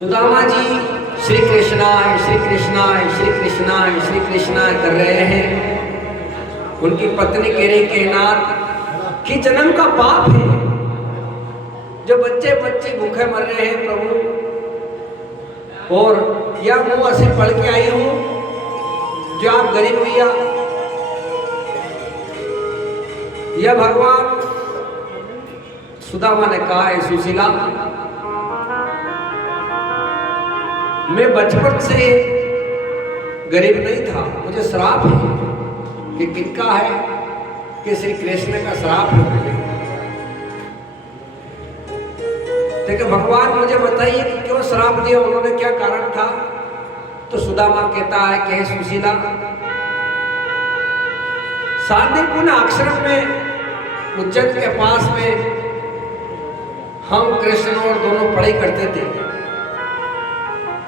सुदामा जी श्री कृष्णाय श्री कृष्णाय श्री कृष्णाय श्री कृष्णाय कर रहे हैं। उनकी पत्नी कह रही के नाथ कि जन्म का पाप है, जो बच्चे बच्चे भूखे मर रहे हैं प्रभु, और या मुंह से पढ़ के आई हूं जो आप गरीब भैया या भगवान। सुदामा ने कहा है सुशीला, मैं बचपन से गरीब नहीं था, मुझे श्राप है। कि किनका है? कि श्री कृष्ण का श्राप है मुझे। लेकिन भगवान मुझे बताइए कि क्यों श्राप दिया, उन्होंने क्या कारण था? तो सुदामा कहता है कि सुशीला, शांतिपूर्ण आश्रम में उज्जैन के पास में हम कृष्ण और दोनों पढ़ाई करते थे।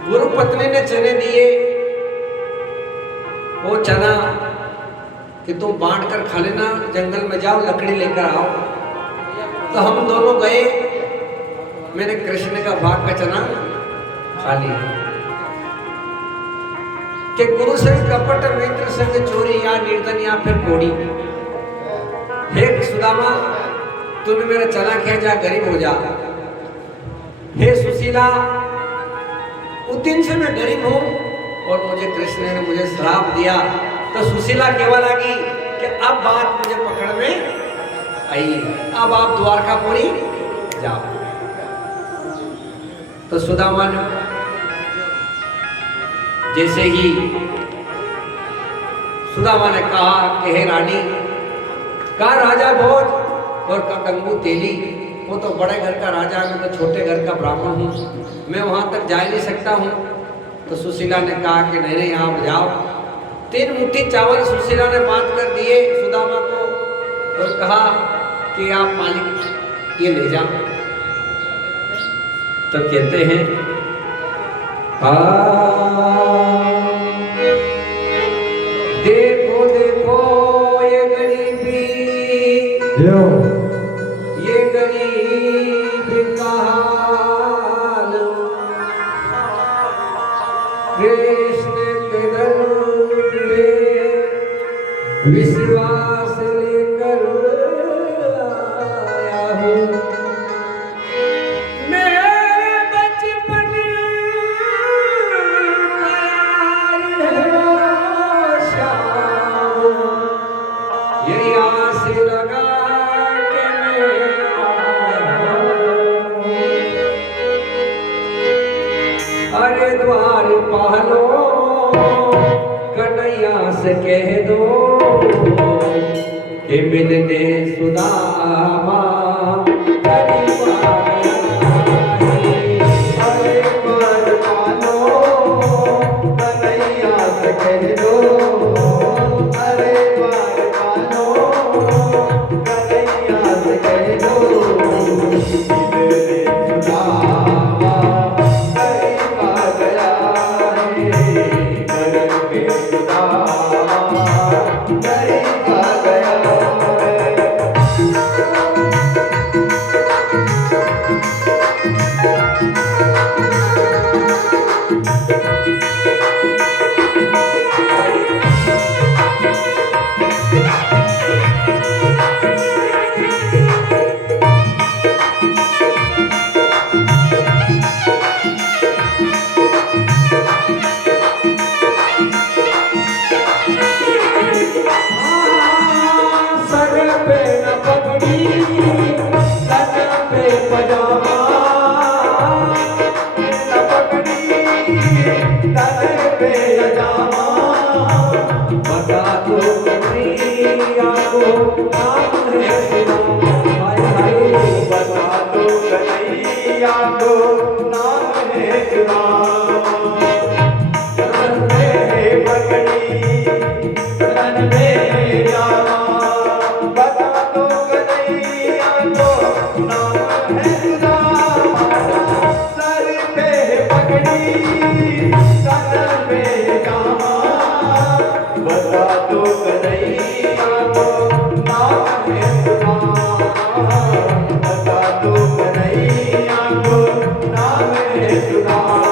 गुरु पत्नी ने चने दिए, वो चना कि तुम बांट कर खा लेना, जंगल में जाओ लकड़ी लेकर आओ। तो हम दोनों गए, मैंने कृष्ण का भाग का चना खा लिया। कि गुरु संग कपट मित्र संग चोरी, या निर्धन या फिर कोड़ी। हे सुदामा, तूने मेरा चना खा, जा गरीब हो जा। हे सुशीला, उस दिन से मैं गरीब हूं और मुझे कृष्ण ने मुझे श्राप दिया। तो सुशीला केवल लगी कि अब बात मुझे पकड़ में आई, अब आप द्वारकापुरी जाओ। तो सुदामा ने जैसे ही सुदामा ने कहा कि हे रानी, का राजा भोज और का गंगू तेली, वो तो बड़े घर का राजा है, मैं तो छोटे घर का ब्राह्मण हूँ, मैं वहां तक जा नहीं सकता हूँ। तो सुशीला ने कहा कि नहीं नहीं आप जाओ। 3 मुट्ठी चावल सुशीला ने बांट कर दिए सुदामा को और कहा कि आप मालिक ये ले जाओ। तो कहते हैं देखो देखो ये गरीबी, ये गरीब का हाल, कृष्ण के दर पे विश्वास लेकर आया हूँ। मेरे बचपन का है शाम, यही आस लगा के अरे द्वार पहलो कन्हैया से कह दो कि मिलने सुदामा गरीब आ गया। अरे द्वार पहलो कन्हैया से कह दो, अरे द्वार पहलो कन्हैया से कह दो, मिलने सुदामा गरीब आ गया है। गरीब आ गया नाम है सुदामा।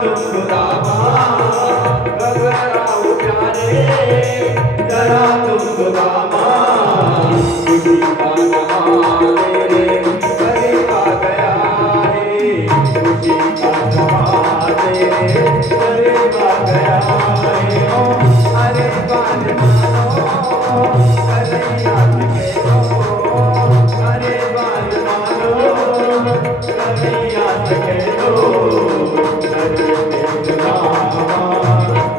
तुम सुदामा घबराओ प्यारे, जरा तुम सुदामा खुशी का जहां तेरे करीब आ गया है, खुशी का जहां तेरे करीब आ गया है। अरे बाल मानो कन्हैया के रो, अरे बाल मानो कन्हैया के रो,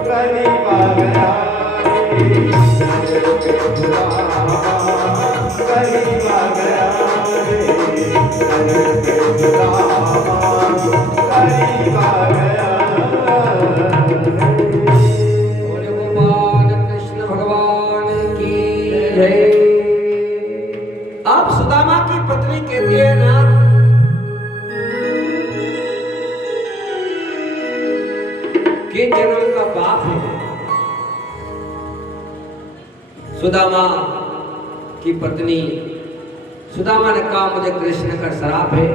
करीब आ गया करीब आ गया करीब आ गया। बोले गोपाल कृष्ण भगवान की जय। अब सुदामा की पत्नी कहती है ना कि जन्म का पाप है। सुदामा की पत्नी सुदामा ने कहा मुझे कृष्ण का श्राप है,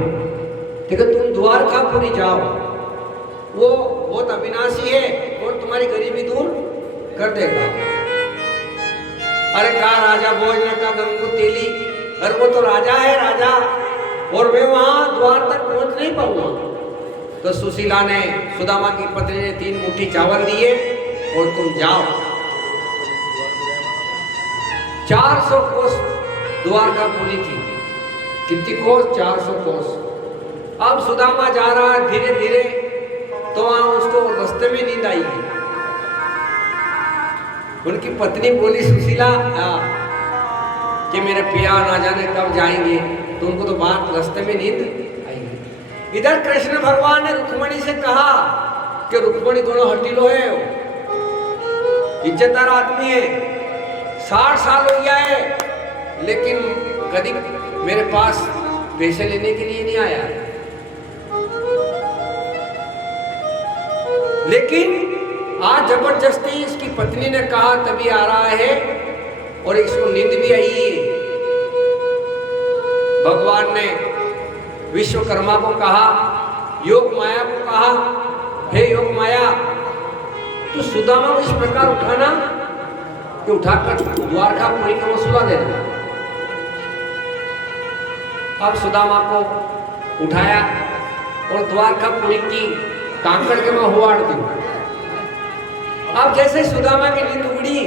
लेकिन तुम द्वारकापुरी जाओ, वो बहुत अविनाशी है और तुम्हारी गरीबी दूर कर देगा। अरे का राजा भोजन का गंगू तेली, अरे वो तो राजा है राजा, और मैं वहां द्वार तक पहुंच नहीं पाऊंगा। तो सुशीला ने सुदामा की पत्नी ने 3 मुट्ठी चावल दिए और तुम जाओ। 400 कोस द्वारकापुरी थी। कितनी कोस? 400 कोस। अब सुदामा जा रहा है धीरे धीरे, तो वहां उसको रास्ते में नींद आई। उनकी पत्नी बोली सुशीला कि मेरे पिया ना जाने कब जाएंगे, तो उनको तो बात रास्ते में नींद आई। इधर कृष्ण भगवान ने रुक्मणी से कहा कि रुक्मणी दोनों हटीलो है, इज्जतदार आदमी है, 60 साल हो गया है, लेकिन कभी मेरे पास पैसे लेने के लिए नहीं आया। लेकिन आज जबरदस्ती इसकी पत्नी ने कहा तभी आ रहा है, और इसको नींद भी आई है। भगवान ने विश्वकर्मा को कहा, योग माया को कहा, हे योग माया तू सुदामा को इस प्रकार उठाना कि उठाकर द्वारकापुरी का वसूला देना। अब सुदामा को उठाया और द्वारकापुरी की कांकड़ के में हुआड़ दी। अब जैसे सुदामा की नींद उड़ी,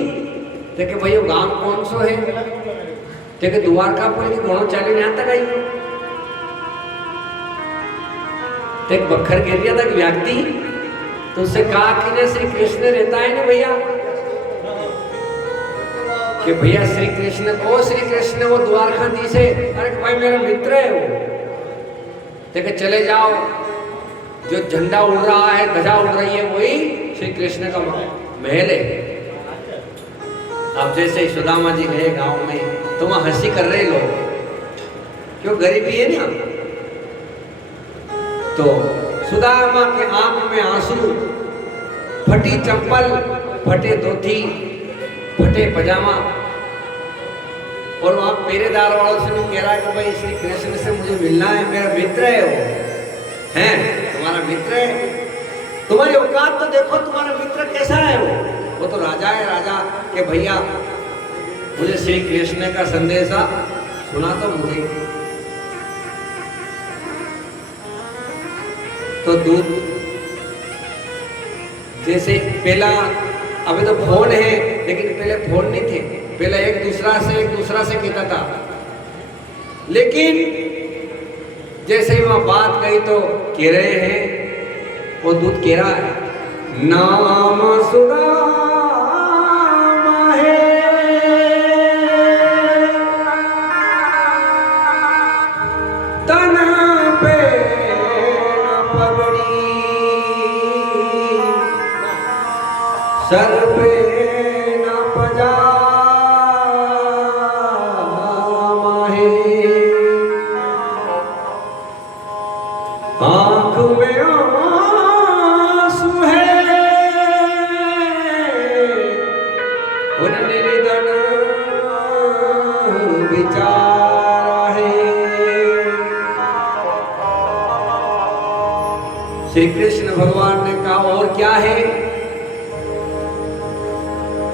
देखे भैया गांव कौन सो है, देखे द्वारकापुरी की घोड़ों चाली यहां तक आई। एक बखर कह दिया था कि व्यक्ति, तो उससे कहा कि ना श्री कृष्ण रहता है ना भैया, कि भैया श्री कृष्ण को, श्री कृष्ण वो द्वारकाधीश है। अरे भाई मेरा मित्र है वो, देखे चले जाओ, जो झंडा उड़ रहा है, ध्वजा उड़ रही है, वही श्री कृष्ण का महल है। अब जैसे सुदामा जी गए गांव में, तो वहां हंसी कर रहे लोग, क्यों गरीबी है ना। तो सुदामा के आंख में आंसू, फटी चप्पल, फटे धोती, फटे पजामा, और वहां पहरेदार वालों से भी कह रहा है कि भाई श्री कृष्ण से मुझे मिलना है, मेरा मित्र है वो, है तुम्हारा मित्र है, तुम्हारी औकात तो देखो, तुम्हारा मित्र कैसा है वो तो राजा है राजा, कि भैया मुझे श्री कृष्ण का संदेशा सुना तो मुझे। तो दूध जैसे पहला, अभी तो फोन है, लेकिन पहले फोन नहीं थे, पहले एक दूसरा से कहता था। लेकिन जैसे ही वहां बात कही तो कह रहे हैं, वो दूध कह रहा है, नाम सुदामा है, तन पे न पगड़ी, सर पे न पजामा है, आंख में आंसू है, उन निर्धन विचार है। श्री कृष्ण भगवान ने और क्या है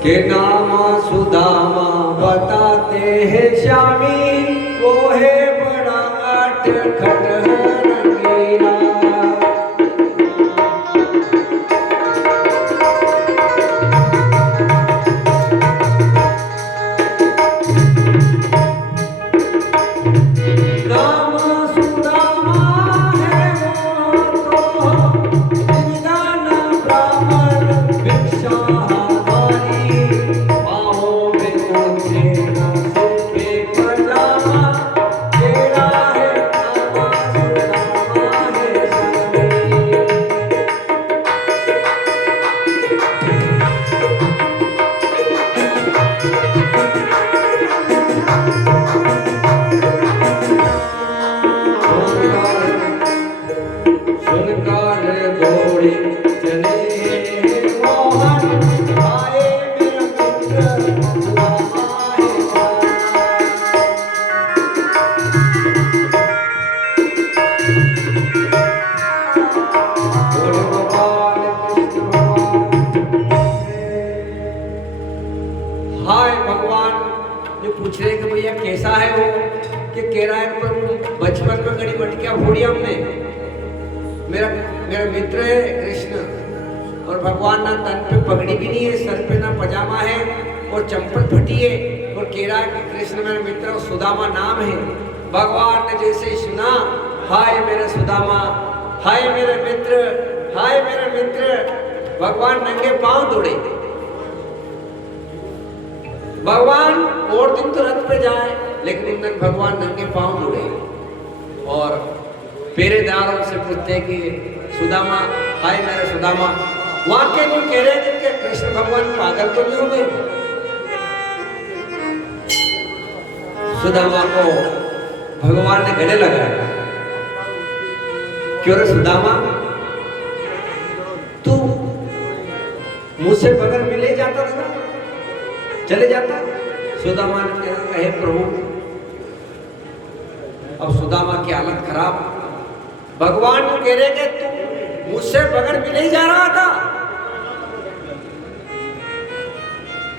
कि नाम सुदामा बताते हैं श्यामी, वो है बड़ा आठ खट रंगीला। पूछ रहे कि भैया कैसा है वो, कि कह रहा है प्रभु बचपन में गड़ी मटकियां फोड़ी हमने, मेरा मेरा मित्र है कृष्ण, और भगवान ना तन पे पगड़ी भी नहीं है, सर पे ना पजामा है और चंपल फटी है, और कह रहा है कि कृष्ण मेरा मित्र और सुदामा नाम है। भगवान ने जैसे ही सुना, हाय मेरे सुदामा, हाय मेरे मित्र, हाय मेरे मित्र, भगवान नंगे पांव दौड़े। भगवान और दिन तो रथ पे जाए, लेकिन उन दिन भगवान नंगे पांव जुड़े और पहरेदारों से पूछते कि सुदामा, हाय मेरे सुदामा। वहां के लोग कह रहे थे कि कृष्ण भगवान पागल तो नहीं हो गए। सुदामा को भगवान ने गले लगाया, क्यों रे सुदामा, तू मुझसे बगैर मिले जाता था, चले जाता। सुदामा ने कहे प्रभु, अब सुदामा की हालत खराब। भगवान कह रहे कि तू मुझसे बगैर मिले ही जा रहा था,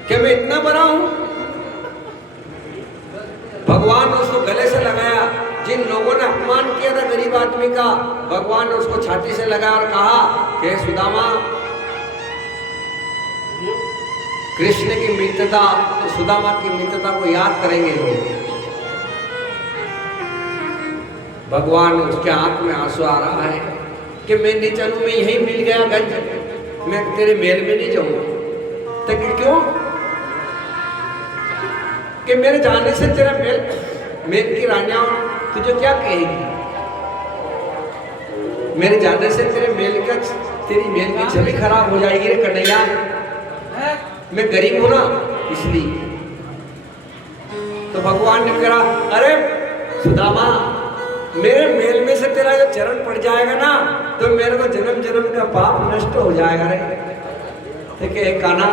कि मैं इतना बड़ा हूं। भगवान ने उसको गले से लगाया। जिन लोगों ने अपमान किया था गरीब आदमी का, भगवान ने उसको छाती से लगाया और कहा कि सुदामा, कृष्ण की मित्रता, सुदामा की मित्रता को याद करेंगे लोग। भगवान उसके आंख में आंसू आ रहा है कि मैं नहीं चलूं, मैं यहीं मिल गया गंज, मैं तेरे मेल में नहीं जाऊंगा। तो क्यों? कि मेरे जाने से तेरा मेल की रानियां तुझे क्या कहेगी? मेरे जाने से तेरे तेरी मेल की छवि खराब हो जाएगी रे कन्हैया। मैं गरीब हूं ना इसलिए। तो भगवान ने कहा, अरे सुदामा, मेरे मेल में से तेरा जो चरण पड़ जाएगा ना, तो मेरे को जन्म जन्म का पाप नष्ट हो जाएगा रे। ठीक है कान्हा,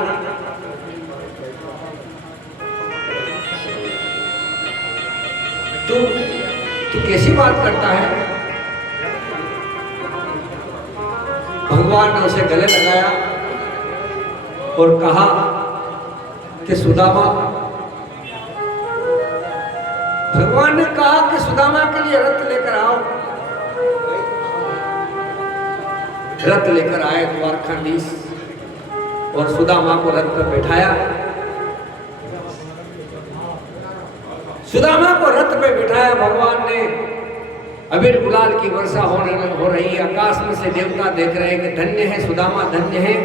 तू कैसी बात करता है? भगवान ने उसे गले लगाया और कहा कि सुदामा, भगवान ने कहा कि सुदामा के लिए रथ लेकर आओ। रथ लेकर आए द्वारकाधीश और सुदामा को रथ पर बैठाया। सुदामा को रथ पे बिठाया भगवान ने। अबीर गुलाल की वर्षा हो रही है। आकाश में से देवता देख रहे हैं कि धन्य है सुदामा, धन्य है।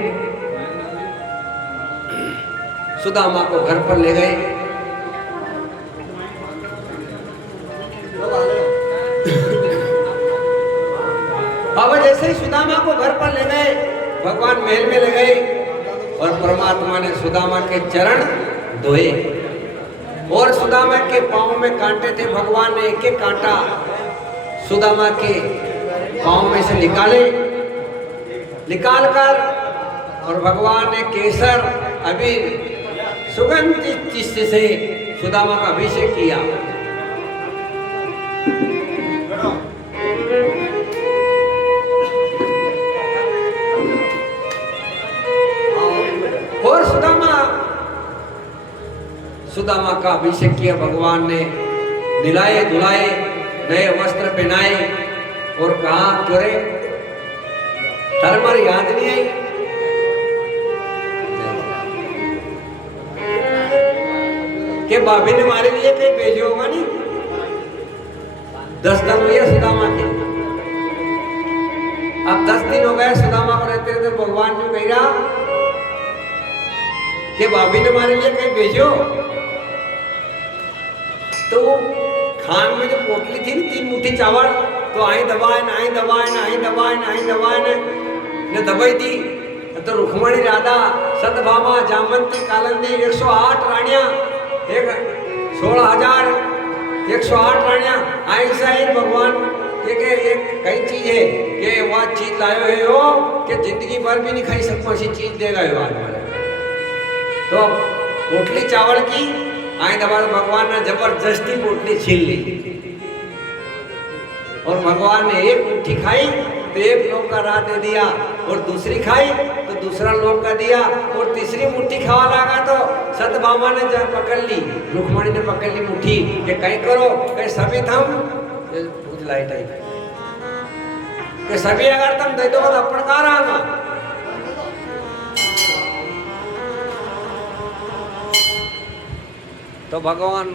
सुदामा को घर पर ले गए। अब जैसे ही सुदामा को घर पर ले गए, भगवान महल में ले गए और परमात्मा ने सुदामा के चरण धोए और सुदामा के पांव में कांटे थे। भगवान ने एक एक कांटा सुदामा के पांव में से निकालकर और भगवान ने केसर, अबीर, सुगंधित चिश्त से सुदामा का अभिषेक किया। सुदामा का अभिषेक किया भगवान ने, दिलाए धुलाए, नए वस्त्र पहनाए और कहा क्यों रे तारे मारी याद नहीं आई? कि भाभी ने मारे लिए कहीं भेजो होगा नहीं? 10 दिन हुए सुदामा के, अब 10 दिन हो गए सुदामा को रहते रहते भगवान ने कह रहा कि भाभी ने मारे लिए कहीं भेजो। तो खान में जो पोटली थी ना 3 मुट्ठी चावल, तो आई दबाए ना आई दबाए ना आई दबाए ना आई दबाए ने दबाई दी। तो रुक्मणी राधा सतभामा जामवंती कालिंदी 108 रानियां, 16,108 रानियां ऐसा ही भगवान के एक कई चीज है कि वह चीज लायो है हो कि जिंदगी भर भी नहीं खाई सकता, ऐसी चीज देगा ये आज वाले। तो पोटली चावल की आई दबा भगवान ने जबरदस्ती पोटली छीन ली और भगवान ने एक मुट्ठी खाई तो एक लोग का राह दे दिया, और दूसरी खाई तो दूसरा लोग का दिया, और तीसरी मुट्ठी खावा लगा तो सतभामा ने जब पकड़ ली, रुक्मणी ने पकड़ ली मुट्ठी कि कहीं करो कहीं सभी थम लाइट आई कि सभी अगर तुम दे दो तो अपन कहाँ रहा। तो भगवान